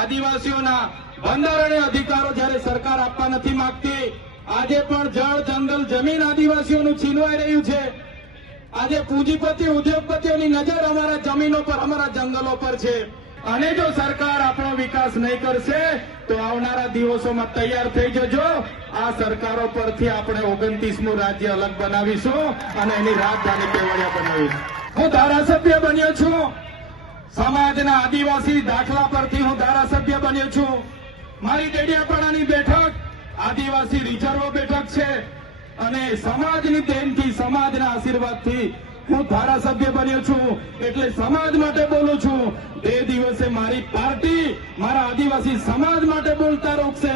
આદિવાસીઓના બંધારણીય અધિકારો જ્યારે સરકાર આપવા નથી માંગતી, આજે પણ જળ, જંગલ, જમીન આદિવાસીઓનું છીનવાઈ રહ્યું છે. આજે પૂંજીપતિ, ઉદ્યોગપતિઓની નજર અમારા જમીનો પર, અમારા જંગલો પર છે. અને જો સરકાર આપણો વિકાસ નહીં કરશે, તો આવનારા દિવસોમાં તૈયાર થઈ જજો. આ સરકારો પરથી આપણે ઓગણત્રીસમું રાજ્ય અલગ બનાવીશું અને એની રાજધાની કેવડિયા બનાવીશું. હું ધારાસભ્ય બન્યો છું. સમાજના આદિવાસી દાખલા પરથી હું ધારાસભ્ય બન્યો છું. મારી ડેડિયાપાડાની બેઠક આદિવાસી રિઝર્વ બેઠક છે અને સમાજની દેનથી સમાજના આશીર્વાદથી હું ધારાસભ્ય બન્યો છું. એટલે સમાજ માટે બોલું છું. તે દિવસે મારી પાર્ટી મારા આદિવાસી સમાજ માટે બોલતા રોકશે.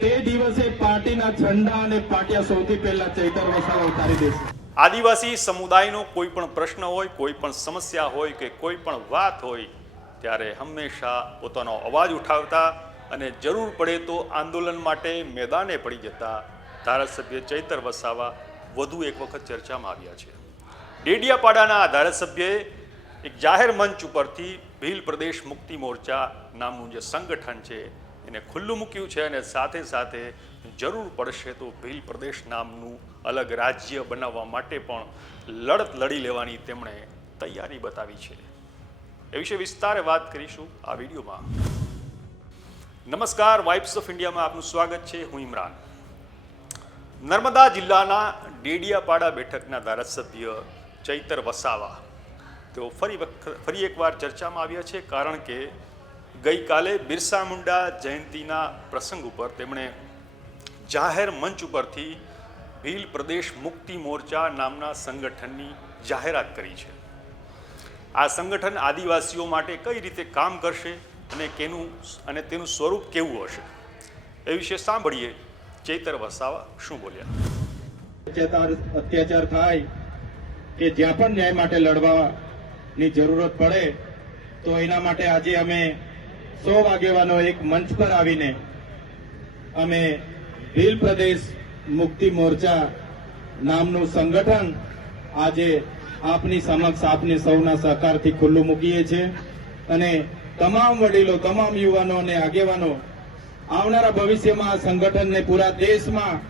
તે દિવસે પાર્ટીના ઝંડા અને પાટિયા સૌથી પહેલા ચૈતર વસાવા ઉતારી દેશે. આદિવાસી સમુદાયનો કોઈ પણ પ્રશ્ન હોય, કોઈ પણ સમસ્યા હોય કે કોઈ પણ વાત હોય, ત્યારે હંમેશા પોતાનો અવાજ ઉઠાવતા અને જરૂર પડે તો આંદોલન માટે મેદાને પડી જતા ધારાસભ્ય ચૈતર વસાવા વધુ એક વખત ચર્ચામાં આવ્યા છે. ડેડિયાપાડાના આ ધારાસભ્યએ એક જાહેર મંચ ઉપરથી ભીલ પ્રદેશ મુક્તિ મોરચા નામનું જે સંગઠન છે, એને ખુલ્લું મૂક્યું છે અને સાથે સાથે જરૂર પડશે તો ભીલ પ્રદેશ નામનું અલગ રાજ્ય બનાવવા માટે પણ લડત લડી લેવાની તેમણે તૈયારી બતાવી છે. એ વિશે વિસ્તારે વાત કરીશું આ વિડીયોમાં. નમસ્કાર, વાઇબ્સ ઓફ ઇન્ડિયામાં આપનું સ્વાગત છે. હું ઇમરાન. નર્મદા જિલ્લાના ડેડિયાપાડા બેઠકના ધારાસભ્ય ચૈતર વસાવા. તેઓ ફરી ફરી એકવાર ચર્ચામાં આવ્યા છે, કારણ કે ગઈકાલે બિરસા મુંડા જયંતિના પ્રસંગ ઉપર તેમણે જાહેર મંચ ઉપરથી ભીલ પ્રદેશ મુક્તિ મોરચા નામના સંગઠનની જાહેરાત કરી છે. આ સંગઠન આદિવાસીઓ માટે કઈ રીતે કામ કરશે અને કેનું અને તેનું સ્વરૂપ કેવું હશે? એ વિશે સાંભળીએ ચેતર વસાવા શું બોલ્યા. અત્યાચાર થાય કે જ્યાં પણ ન્યાય માટે લડવાની જરૂરત પડે, તો એના માટે આજે અમે સો વાગેવાનો એક મંચ પર આવીને અમે ભીલ પ્રદેશ મુક્તિ મોરચા નામનું સંગઠન આજે આપની સમક્ષ આપની સૌના સહકારથી ખુલ્લું મૂકીએ છીએ અને તમામ વડીલો, તમામ યુવાનો અને આગેવાનો, આવનારા ભવિષ્યમાં આ સંગઠનને પૂરા દેશમાં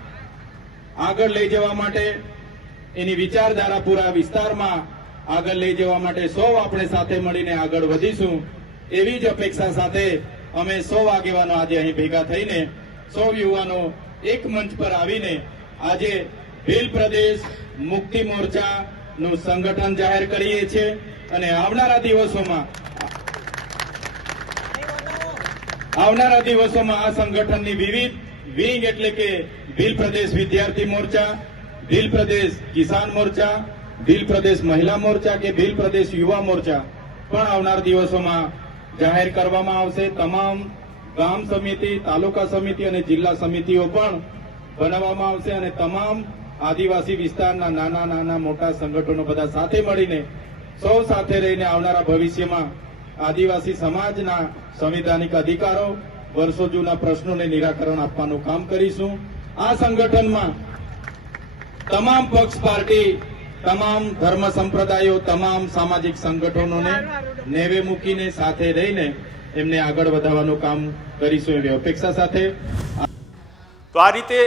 આગળ લઈ જવા માટે, એની વિચારધારા પૂરા વિસ્તારમાં આગળ લઈ જવા માટે સૌ આપણે સાથે મળીને આગળ વધીશું. એવી જ અપેક્ષા સાથે અમે સૌ આગેવાનો આજે અહીં ભેગા થઈને સૌ યુવાનો એક મંચ પર આવીને આજે ભીલ પ્રદેશ મુક્તિ મોરચા નું સંગઠન જાહેર કરીએ છીએ અને આવનારા દિવસોમાં આવનારા દિવસોમાં આ સંગઠનની વિવિધ વિંગ એટલે કે ભીલ પ્રદેશ વિદ્યાર્થી મોરચા, ભીલ પ્રદેશ કિસાન મોરચા, ભીલ પ્રદેશ મહિલા મોરચા કે ભીલ પ્રદેશ યુવા મોરચા પણ આવનાર દિવસોમાં જાહેર કરવામાં આવશે. તમામ ગામ સમિતિ તાલુકા સમિતિ અને જિલ્લા સમિતિઓ પણ બનાવવામાં આવશે અને તમામ આદિવાસી વિસ્તારના નાના નાના મોટા સંગઠનો બધા સાથે મળીને સૌ સાથે રહીને આવનારા ભવિષ્યમાં આદિવાસી સમાજના સંવિધાનિક અધિકારો વર્ષો જૂના પ્રશ્નોને નિરાકરણ આપવાનું કામ કરીશું. આ સંગઠનમાં તમામ પક્ષ પાર્ટી તમામ ધર્મ સંપ્રદાયો તમામ સામાજિક સંગઠનોને નેવે મૂકીને સાથે રહીને એમને આગળ વધારવાનું કામ કરીશું એવી અપેક્ષા સાથે. તો આ રીતે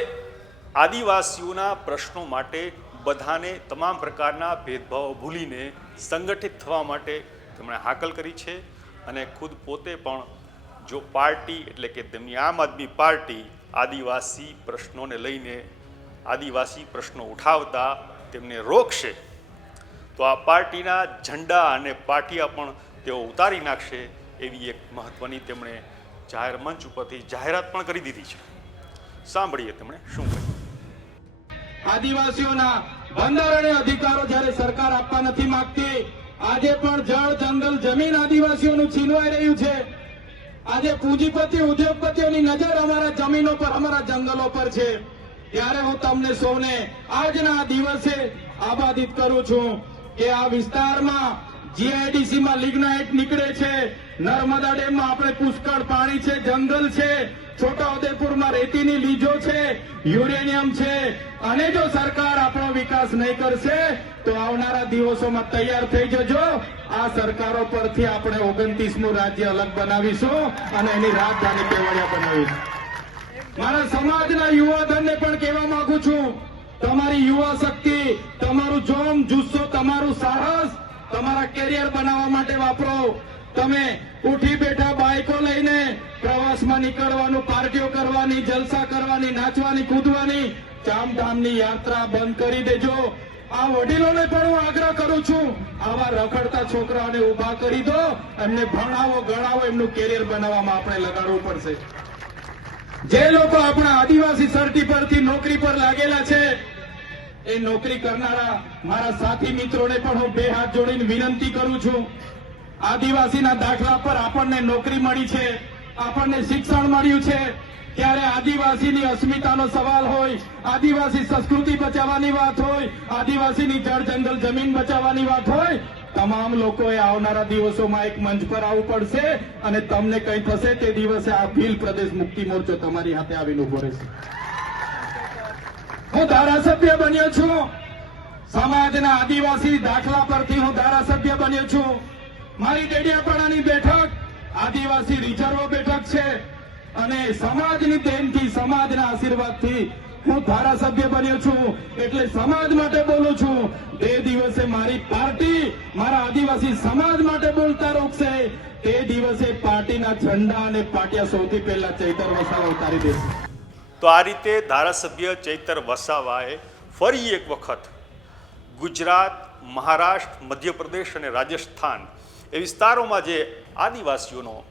આદિવાસીઓના પ્રશ્નો માટે બધાને તમામ પ્રકારના ભેદભાવો ભૂલીને સંગઠિત થવા માટે તેમણે હાકલ કરી છે અને ખુદ પોતે પણ જો પાર્ટી એટલે કે તેમની આમ આદમી પાર્ટી આદિવાસી પ્રશ્નોને લઈને આદિવાસી પ્રશ્નો ઉઠાવતા તેમને રોકશે, તો આ પાર્ટીના ઝંડા અને પાટિયા પણ તેઓ ઉતારી નાખશે એવી એક મહત્વની તેમણે જાહેર મંચ ઉપરથી જાહેરાત પણ કરી દીધી છે. સાંભળીએ તેમણે શું કહ્યું. આદિવાસીઓના બંધારણીય અધિકારો જ્યારે સરકાર આપવા નથી માંગતી, આજે પણ જળ, જંગલ, જમીન આદિવાસીઓનું છીનવાઈ રહ્યું છે. આજે પૂંજીપતિ, ઉદ્યોગપતિઓની નજર અમારા જમીનો પર, અમારા જંગલો પર છે. ત્યારે હું તમને સૌને આજના દિવસે આબાદિત કરું છું કે આ વિસ્તારમાં જીઆઈડીસી માં લિગ્નાઇટ નીકળે છે. નર્મદા ડેમમાં આપણે પુષ્કળ પાણી છે, જંગલ છે. છોટાઉદેપુરમાં રેતીની લીજો છે, યુરેનિયમ છે. અને જો સરકાર આપણો વિકાસ નહીં કરશે, તો આવનારા દિવસોમાં તૈયાર થઈ જજો. આ સરકારો પરથી આપણે ઓગણત્રીસમું રાજ્ય અલગ બનાવીશું અને એની રાજધાની કેવડિયા બનાવીશું. મારા સમાજના યુવાધનને પણ કહેવા માંગુ છું. તમારી યુવા શક્તિ તમારું જોમ, જુસ્સો, તમારું સાહસ તમારા કેરિયર બનાવવા માટે વાપરો. તમે ઉઠી બેઠા બાઇકો લઈને પ્રવાસમાં નીકળવાનું, પાર્ટીઓ કરવાની, જલસા કરવાની, નાચવાની, કૂદવાની, ચામધામની યાત્રા બંધ કરી દેજો. આ વડીલોને પણ હું આગ્રહ કરું છું, આવા રખડતા છોકરાઓને ઊભા કરી દો. એમને ભણાવો, ગણાવો, એમનું કેરિયર બનાવવામાં આપણે લગાડવું પડશે. જે લોકો આપણા આદિવાસી સર્ટી પરથી નોકરી પર લાગેલા છે એ નોકરી કરનારા મારા સાથી મિત્રોને પણ હું બે હાથ જોડીને વિનંતી કરું છું. આદિવાસીના દાખલા પર આપણને નોકરી મળી છે, આપણને શિક્ષણ મળ્યું છે. ત્યારે આદિવાસીની અસ્મિતાનો સવાલ હોય, આદિવાસી સંસ્કૃતિ બચાવવાની વાત હોય, આદિવાસીની જળ જંગલ જમીન બચાવવાની વાત હોય, તમામ લોકોએ આવનારા દિવસોમાં એક મંચ પર આવવું પડશે અને તમને કંઈ થશે તે દિવસે આ ભીલ પ્રદેશ મુક્તિ મોરચો તમારી હાથે આવીને ઊભો રહેશે. હું ધારાસભ્ય બન્યો છું. સમાજના આદિવાસી દાખલા પરથી હું ધારાસભ્ય બન્યો છું. મારી ડેડિયાપાડાની બેઠક આદિવાસી રિઝર્વ બેઠક છે. અને સમાજની દેનથી સમાજના આશીર્વાદથી હું ધારાસભ્ય બન્યો છું. એટલે સમાજ માટે બોલું છું. તે દિવસે મારી પાર્ટી મારા આદિવાસી સમાજ માટે બોલતા રોકશે. તે દિવસે પાર્ટીના ઝંડા અને પાટિયા સૌથી પહેલા ચૈતર વસાવા ઉતારી દેશે. તો આ રીતે ધારાસભ્ય ચૈતર વસાવાએ ફરી એક વખત ગુજરાત, મહારાષ્ટ્ર, મધ્યપ્રદેશ અને રાજસ્થાન એ વિસ્તારોમાં જે આદિવાસીઓનો,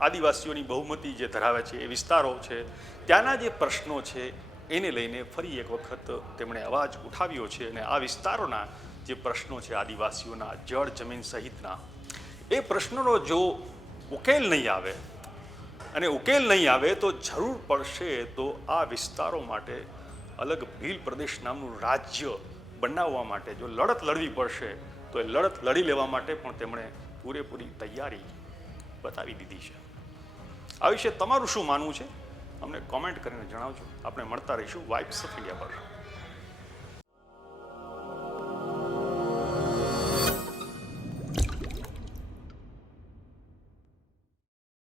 આદિવાસીઓની બહુમતી જે ધરાવે છે એ વિસ્તારો છે, ત્યાંના જે પ્રશ્નો છે એને લઈને ફરી એક વખત તેમણે અવાજ ઉઠાવ્યો છે અને આ વિસ્તારોના જે પ્રશ્નો છે આદિવાસીઓના, જળ જમીન સહિતના, એ પ્રશ્નોનો જો ઉકેલ નહીં આવે અને ઉકેલ નહીં આવે તો જરૂર પડશે તો આ વિસ્તારો માટે અલગ ભીલ પ્રદેશ નામનું રાજ્ય બનાવવા માટે. જો લડત લડવી પડશે, તો એ લડત લડી લેવા માટે પણ તેમણે પૂરેપૂરી તૈયારી બતાવી દીધી છે. આ વિશે તમારું શું માનવું છે? અમને કોમેન્ટ કરીને જણાવજો. આપણે મળતા રહીશું વાઇબ્સ ઓફ ઇન્ડિયા પર.